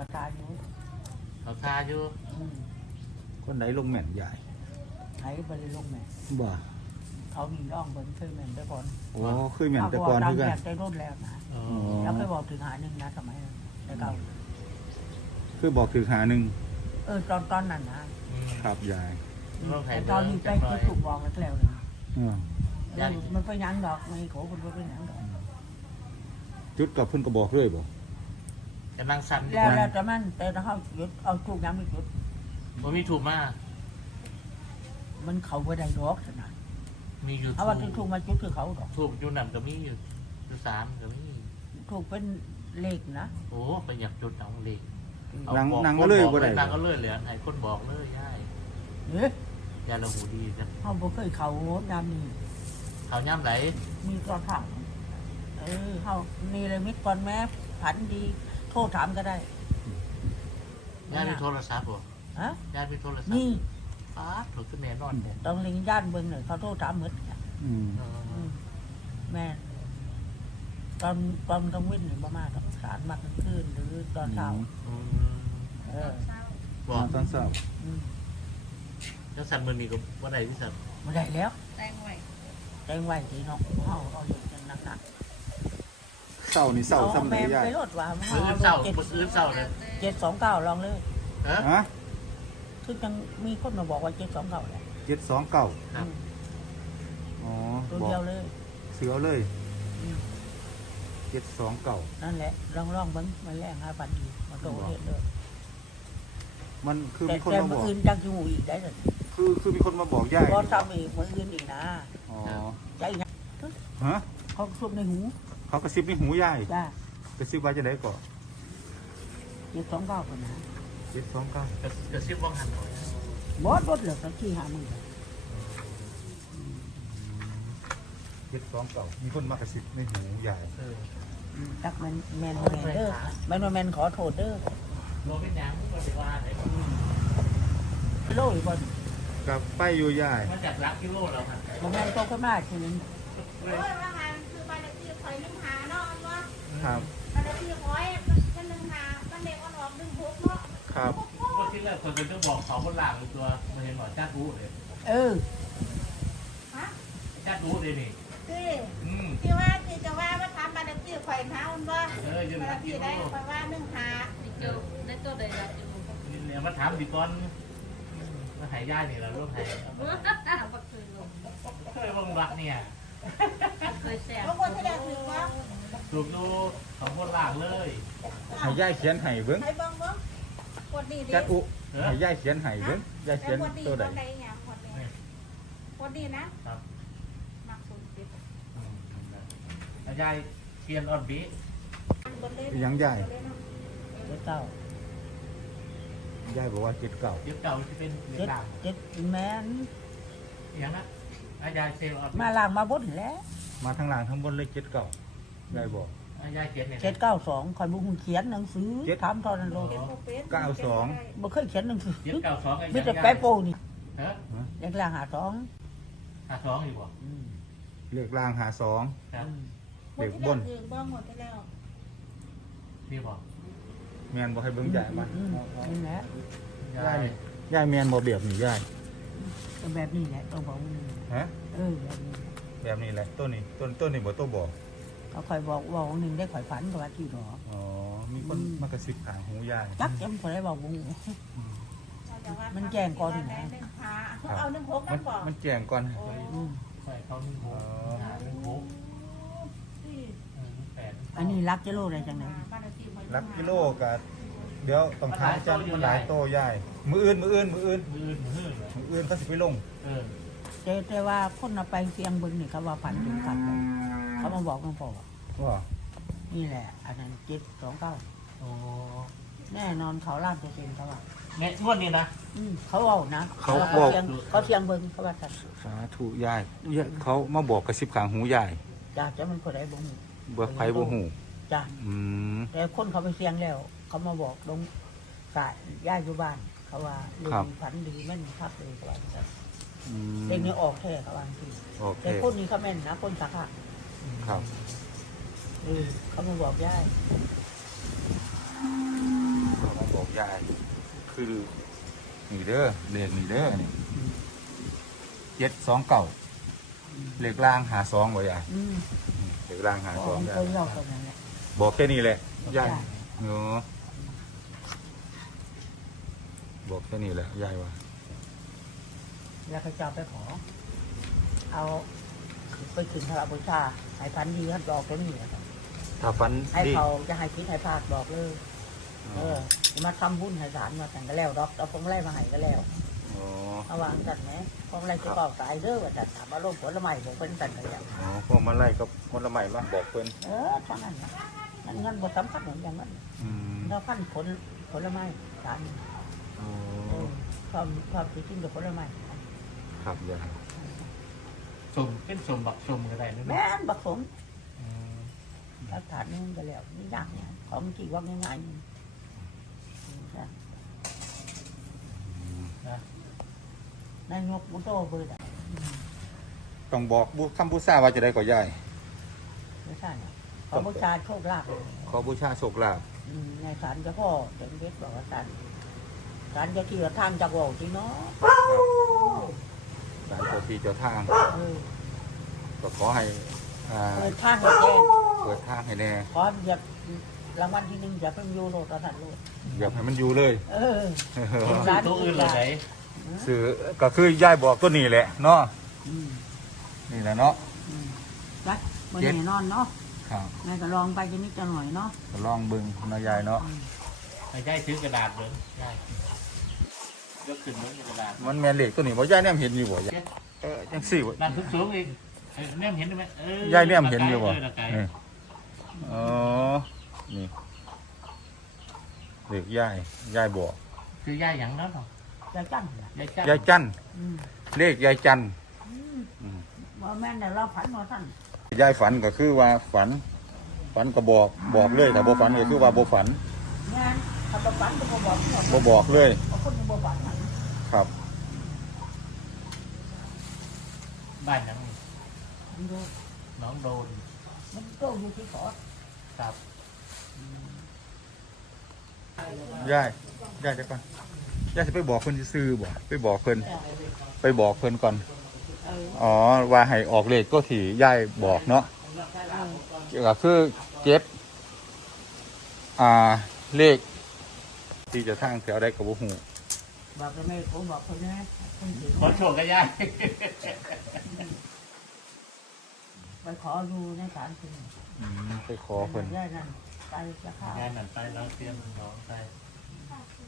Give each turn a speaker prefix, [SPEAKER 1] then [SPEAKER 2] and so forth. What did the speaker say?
[SPEAKER 1] เขาตาอยู่
[SPEAKER 2] เขาคาอยู่
[SPEAKER 3] คนไหนลงแม่นใหญ่
[SPEAKER 1] ไอ้บริลงแม่
[SPEAKER 3] บ่
[SPEAKER 1] เขามีร่องบนเคยแม่นไปก่อน
[SPEAKER 3] โอ้เคยแม่นแต่ก่อน
[SPEAKER 1] ดั
[SPEAKER 3] คื
[SPEAKER 1] ง
[SPEAKER 3] อกัน
[SPEAKER 1] แยกได้รุ่นแล้วนะ
[SPEAKER 2] อ๋อ
[SPEAKER 1] แล้วเคยบอกถึงหาหนึ่งนะสมัยแต่เก่า
[SPEAKER 3] คือบอกถือหาหนึ่ง
[SPEAKER 1] ตอนนั้นนะ
[SPEAKER 3] ครับยาย
[SPEAKER 1] แต่ตอนนี้ไปก็ถูกบอกแล้วเลย
[SPEAKER 3] อืม
[SPEAKER 1] มันไปยังดอกไม่โขคนไปยังดอก
[SPEAKER 3] จุดกับเพิ่นก็บอกเลยบ่
[SPEAKER 2] กำลังสั่น
[SPEAKER 1] แล้วแต่มันแต่ถ้าเขาหยุดเอาถูกยังไม่หยุด
[SPEAKER 2] ผมมีถูกมาก
[SPEAKER 1] มันเขาไปได้ดอกขนาด
[SPEAKER 2] มีอยู่
[SPEAKER 1] เอาว่าถูกมาจุดคือเขาดอก
[SPEAKER 2] ถูกอยู่หนังก็มีอยู่สามก็มี
[SPEAKER 1] ถูกเป็นเลขนะ
[SPEAKER 2] โอ้ไปอยากจุดหนังเล็ก
[SPEAKER 3] นางก็เลยบ่ได้
[SPEAKER 2] นางก็เลยเหลือให้คนบอกเลยย่าย
[SPEAKER 1] เอ๊ะ
[SPEAKER 2] ยาละหูดีจ้ะ
[SPEAKER 1] เขาบ่เคยเขายามนี้
[SPEAKER 2] เขาย่ำไหล
[SPEAKER 1] มีกระถางเขานี่เลยมิตรก่อนแม่ผันดีโทษถามก็ได้
[SPEAKER 2] ย่ามีโทรศัพท์บ่
[SPEAKER 1] ฮะ
[SPEAKER 2] ย่ามีโทรศัพท์
[SPEAKER 1] นี่
[SPEAKER 2] ป้าถูกขึ้นแน่นอนเนี่ย
[SPEAKER 1] ต้องลิงย่านเบิ่งหน่อยเขาโทษถามหมดเนี่ย
[SPEAKER 3] อืม
[SPEAKER 1] แม่ตอนต้องวิ่งหรือมาต้องสารมากลางคืนหรือตอนเช้าเออ
[SPEAKER 2] บอก
[SPEAKER 3] ตอนเช้า
[SPEAKER 2] แล้วสันมันมีกับว่าใดที่สัน
[SPEAKER 1] มาได้แล้ว
[SPEAKER 4] แตงไว้
[SPEAKER 1] แจ้งไว้ที่น้องเอาอยู่กันนัก
[SPEAKER 3] เช้านี่
[SPEAKER 1] ๆ
[SPEAKER 3] เช้า
[SPEAKER 1] เอา
[SPEAKER 3] ซ้ำไหน
[SPEAKER 1] แม่
[SPEAKER 3] ยาย
[SPEAKER 1] ไปรถว่า
[SPEAKER 2] มื้อเศร้ามื้อเศร้าเลย
[SPEAKER 1] 729ลองเลย
[SPEAKER 2] ฮะ
[SPEAKER 3] ฮะ
[SPEAKER 1] คือยังมีคนมาบอกว่า729แหละ
[SPEAKER 3] 729
[SPEAKER 2] ครับ
[SPEAKER 3] อ๋อ
[SPEAKER 1] ตัว
[SPEAKER 3] บอก
[SPEAKER 1] เดียวเลย
[SPEAKER 3] เสือเลย729
[SPEAKER 1] นั่นแหละลองเบิ่งมันแรง5,000ดีมันโตเฮ็ดเลย
[SPEAKER 3] มันคือ
[SPEAKER 1] แต่
[SPEAKER 3] มีคน
[SPEAKER 1] แต่
[SPEAKER 3] มาบ
[SPEAKER 1] มื้อ
[SPEAKER 3] อก
[SPEAKER 1] อื่นจังอยู่อีกได้เลย
[SPEAKER 3] คือมีคนมาบอกยาย
[SPEAKER 1] บ่ซ้ำอีกมื้ออื่นอีกนะ
[SPEAKER 3] อ๋อ
[SPEAKER 1] ใจนะ
[SPEAKER 3] ฮะ
[SPEAKER 1] เขาซุบในหู
[SPEAKER 3] เขากระซิบในหูยาย
[SPEAKER 1] จ้าก
[SPEAKER 3] ระซิบว่าจะได้ก่อน
[SPEAKER 1] 729คนนะ
[SPEAKER 3] 729
[SPEAKER 2] กระซิบว่างหันหน่อย
[SPEAKER 1] บดเหลือสักที่50,000
[SPEAKER 3] 729มีคนมากระซิบในหูยาย
[SPEAKER 1] ตักแมนเด้อแมนขอโทษเด้อ
[SPEAKER 2] โลเป็นยังมันเป็นว่าไหน
[SPEAKER 1] โลอีกบน
[SPEAKER 3] กับไปอยู่ยาย
[SPEAKER 2] มาจากรักกิโลแล้วครับ
[SPEAKER 1] แมนโตขึ้นมาทีนึง
[SPEAKER 4] โอ้ยว่างานคือบ้านเลขที่คอยนึ่งหาเนาะอันว่า
[SPEAKER 3] ครับ
[SPEAKER 4] บ้านเลขที่คอยมันนึ่งหาบ้านเด็กอ่อนออกนึ่งพุกเนาะ
[SPEAKER 3] ครับ
[SPEAKER 2] คนที่แรกคนเป็นต้องบอกสองคนหลังตัวมันเห็นหน่อยจ้ารู้เลย
[SPEAKER 4] ฮะ
[SPEAKER 2] จ้ารู้เลยนี่
[SPEAKER 4] ที่ว่าที่จะว่าทำบ้านเลขที่คอยเท้าอันว่า
[SPEAKER 2] ยืน
[SPEAKER 4] บ้านเล
[SPEAKER 2] รั
[SPEAKER 4] ข
[SPEAKER 2] ก
[SPEAKER 4] ที่
[SPEAKER 2] กิโล
[SPEAKER 4] ได้คอยว่านึ่งหา
[SPEAKER 5] เจอได้ตัวใดล่ะอยู่
[SPEAKER 2] เนี่ยมาถามดีก่อนมาหายย่านี่แหละร่วมหาย
[SPEAKER 5] บ่เคยลง
[SPEAKER 2] เคยว่างรักเนี่ย
[SPEAKER 5] เคยแซ่บ
[SPEAKER 4] บางคนที่ได้ถือว่า
[SPEAKER 2] ถูกดูสองคนหลังเลย
[SPEAKER 3] ให้ยายเขียนให้เบิ่ง
[SPEAKER 4] ให้เบิ่งกดดีดี
[SPEAKER 3] จัดอุให้ยายเขียนให้เบิ่งยายเขียน
[SPEAKER 4] กดดี
[SPEAKER 3] ตัวใด
[SPEAKER 4] กดใดอย่างกดดีนะมักคนติด
[SPEAKER 2] ยายเทียนออนบี
[SPEAKER 3] ยังยาย
[SPEAKER 1] เจ้าย
[SPEAKER 3] ายบอกว่า79
[SPEAKER 2] เดี๋ยวเก่าที่เป็นเรื่องดัง
[SPEAKER 1] เจ็ดแมน
[SPEAKER 2] อย่างนั้นยายเทียนออน
[SPEAKER 1] มาล่างมาบดแล้ว
[SPEAKER 3] มาทางหลังทั้งบนเลย79ยายบอก
[SPEAKER 2] ยายเทียนเนี่ย
[SPEAKER 1] 792คอยบุกเขียนหนังสือถามตอนนั้นโลบ่เคยเขียนหนังสือ
[SPEAKER 2] เดี๋ยวเก่าสอง
[SPEAKER 1] มีแต่แปะโป้นี่
[SPEAKER 2] ฮะ
[SPEAKER 1] เล็กล่างหาสอง
[SPEAKER 2] หาสองอยู่บ่
[SPEAKER 3] เลขล่างหา2
[SPEAKER 2] ครับ
[SPEAKER 4] ถือบ้องหมดไปแล้ว
[SPEAKER 2] พี่บ่
[SPEAKER 3] แม่นบ่ให้เบิ่งยายมา
[SPEAKER 1] นี่แหละ
[SPEAKER 2] ยาย
[SPEAKER 3] ยายแม่นบ่แบบนี้ยาย
[SPEAKER 1] แบบนี้แหละต้องบอก
[SPEAKER 3] ฮะ
[SPEAKER 1] แบบนี้
[SPEAKER 3] แบบนี้แหละต้นนี้ต้นนี้บ่ตัวบอก
[SPEAKER 1] เขาคอยบอกหนึ่งได้คอยฝันว่าที่หรอ
[SPEAKER 3] อ๋อมีคนมากระซิบข้างหูยาย
[SPEAKER 1] จักจำคนได้บอกบุ้ง มันแจ้งก่อนนะ
[SPEAKER 4] เอาหนึ่งหก
[SPEAKER 3] มั
[SPEAKER 4] นั่นบอก
[SPEAKER 3] มันแจ้งก่อน
[SPEAKER 2] ใส่เขาหนึ่งโค้งหาหนึ่งโค้ง8
[SPEAKER 1] อันนี้รักจะโลอะไรจังไหน
[SPEAKER 3] ลักกิโลก็เดี๋ยวต้องถามจังมันหลายโตยายมื้ออื่น
[SPEAKER 2] มือมือ
[SPEAKER 3] เขาสิไปลง
[SPEAKER 1] แต่ว่าคนเอาไปเสียงเบิ้งนี่เขาว่าฝันถึงกันเขามาบอกน้องพ่อ
[SPEAKER 3] ว่า
[SPEAKER 1] นี่แหละ อันนั้น729
[SPEAKER 2] โอ้
[SPEAKER 1] แน่นอนเขาล้านเปอร์เซ็นต์เขาว่า
[SPEAKER 2] แม่งวดนี้นะ
[SPEAKER 1] เขาเอานะเขาเสียงเบิ้งเขาว่ากัน
[SPEAKER 3] สาธุยายเขามาบอกกระซิบข้างหูยาย
[SPEAKER 1] จ้าจะมันคนใดบ่ฮู้
[SPEAKER 3] บ่ไผบ่ฮู้
[SPEAKER 1] จ้า
[SPEAKER 3] อืม
[SPEAKER 1] แต่คนเขาไปเสียงแล้ว เขามาบอกลงสายย่าอยู่บ้าน เขาว่าลุงฝันดีแม่นคักเลยเขาว่า
[SPEAKER 3] อืม
[SPEAKER 1] เด็กนี่ออกแท้เขาว่าจริง
[SPEAKER 3] โอเค
[SPEAKER 1] แต่คนนี้เขาแม่นนะคนสักอะ
[SPEAKER 3] ครับ
[SPEAKER 1] เขามาบอกย่าย
[SPEAKER 3] คยายคือนี่เด้อเลขนี่เด้อนี่729เลขล่าง52บ่ยาย
[SPEAKER 1] อืม
[SPEAKER 3] เลขล่าง
[SPEAKER 1] ของ
[SPEAKER 3] 52ยา
[SPEAKER 1] ตัวย เดียวเท่านั้นแหละ
[SPEAKER 3] บอกแค่นี้แหละยายเนาะบอกแค่นี้แหละยายว่า
[SPEAKER 1] แล้วก็จะเอาไปขอ เอาไปถึงพระบูชาให้พันดีท่านบอกตัวนี้นะครับ
[SPEAKER 3] ถ้าฝัน
[SPEAKER 1] ให้
[SPEAKER 3] ดี
[SPEAKER 1] เขาจะให้คิดให้พลาดบอกเลยจะมาทำบุญให้ศาลมาแต่งก็แล้วดอกเอาพวงไล่มาให้ก็แล้ว
[SPEAKER 3] อ๋อ
[SPEAKER 1] เอาวางกันไหมพวงไล่จะบอกสายเด้อว่าจัดถามอารมณ์ผลไม้ผมเป็นกันกันอย่าง
[SPEAKER 3] อ๋อพวกมาไล่กับมดละไม้มาบอกเพิ่น
[SPEAKER 1] เท่านั้นนะนั่นเงินบทสำคัญอย่างนั้น
[SPEAKER 3] อืม
[SPEAKER 1] เราพันผลไม้ศาล
[SPEAKER 3] อ๋อ
[SPEAKER 1] ความจริงกับผลไม้
[SPEAKER 3] ครับยาย
[SPEAKER 2] สมเป็นสมบักสมก็ได้นะ
[SPEAKER 1] แม่นบักสม
[SPEAKER 2] อืม
[SPEAKER 1] หลักฐานนึงก็แล้วนี่ยากเนี่ยของจริงว่าง่ายๆนี่นะนายกมุโตเบอร์ด
[SPEAKER 3] ต้องบอกคำบูชาว่าจะได้ก็ยาย
[SPEAKER 1] ไม่ใช่เนี่ยขอบูชาโชคลาภ
[SPEAKER 3] ขอบูชาโชคลาภ
[SPEAKER 1] ในศาลเจ้าพ่อเจ๋งเพชรบอกว่าศาลเจ้าที่เจ้าทางจากว่าที่เนาะ
[SPEAKER 3] ศาลเจ้าที่เจ้าทาง
[SPEAKER 1] เออ
[SPEAKER 3] ก็ขอให้
[SPEAKER 1] เปิดทางให้แจ้ง
[SPEAKER 3] เปิดทางให้แน่
[SPEAKER 1] ขออย่า รางวัลที่หนึ่งอย่าเพิ่งยูโรตอนนั้นโลด
[SPEAKER 3] อยากให้มันอยู่เลย
[SPEAKER 1] เออ
[SPEAKER 2] ผมซื้อตัวอื่นเลยไหน
[SPEAKER 3] ซื้อก็คือยายบอกตัวนี้แหละเนาะ
[SPEAKER 1] อืม
[SPEAKER 3] นี่แหละเนาะ
[SPEAKER 1] อืมได้บนแน่นอนเนาะ
[SPEAKER 3] ครับ
[SPEAKER 1] แม่ก็ลองไปจะนิดจะหน่อยเนาะ
[SPEAKER 3] ก็ลองเบิ่งเนาะยายเนาะ
[SPEAKER 2] ไม่ใช่ซื้อกระดาษเลยใช่ยกขึ้นเหมือนกระดาษ
[SPEAKER 3] มันแม่นเลขตัวนี้บ่ยายแนมเห็นอยู่บ่ยายจังซี่บ่
[SPEAKER 2] นั่นสูงๆอีกแนมเห็นไหม
[SPEAKER 3] า
[SPEAKER 2] ย
[SPEAKER 3] ยแนมเห็นอยู่บ่
[SPEAKER 2] ละไก่
[SPEAKER 3] นี่อ๋อนี่เลขยายบอก
[SPEAKER 2] คือย่าอย่างนั้นหรอ
[SPEAKER 1] จะจังเหรอย
[SPEAKER 3] ายจันทร์
[SPEAKER 1] อืม
[SPEAKER 3] เลขยายจันทร์
[SPEAKER 1] ว่าแม่เนี่ยเราฝันว่าท่าน
[SPEAKER 3] ยายฝันก็คือว่าฝันก็บอกเลยถ้าบ่ฝันก็คือว่าบ่ฝัน
[SPEAKER 1] งานถ้าบ่ฝันก็บ่บอกหมด
[SPEAKER 3] บ่บอกเลย
[SPEAKER 1] เพราะคนยังบ่ฝันน่ะ
[SPEAKER 3] ครับ
[SPEAKER 2] บ้านนั้น
[SPEAKER 1] มันดู
[SPEAKER 2] น้องโดน
[SPEAKER 1] มันโตอยู่ที่ขอ
[SPEAKER 2] ครับ
[SPEAKER 3] ยายเดี๋ยวก่อนยายจะไปบอกเพิ่นซื่อๆบ่ไปบอกเพิ่นก่อน
[SPEAKER 1] เออ
[SPEAKER 3] อ๋อว่าให้ออกเลขก็ที่ยายบอกเนาะก็คือเจ็ดเลขที่จะทางแถวใดก็บ่ฮู้
[SPEAKER 1] บอกกับแม่ผมบอกคนนี้คนถือ
[SPEAKER 2] ขอโชคกับย่า
[SPEAKER 1] ไปขออยู่ในศาลคุณ
[SPEAKER 3] ไปขอเพิ่น
[SPEAKER 1] ได้นั่นไปจะข้าว
[SPEAKER 2] งานนั่นไปแล้วเตรียมน้องไป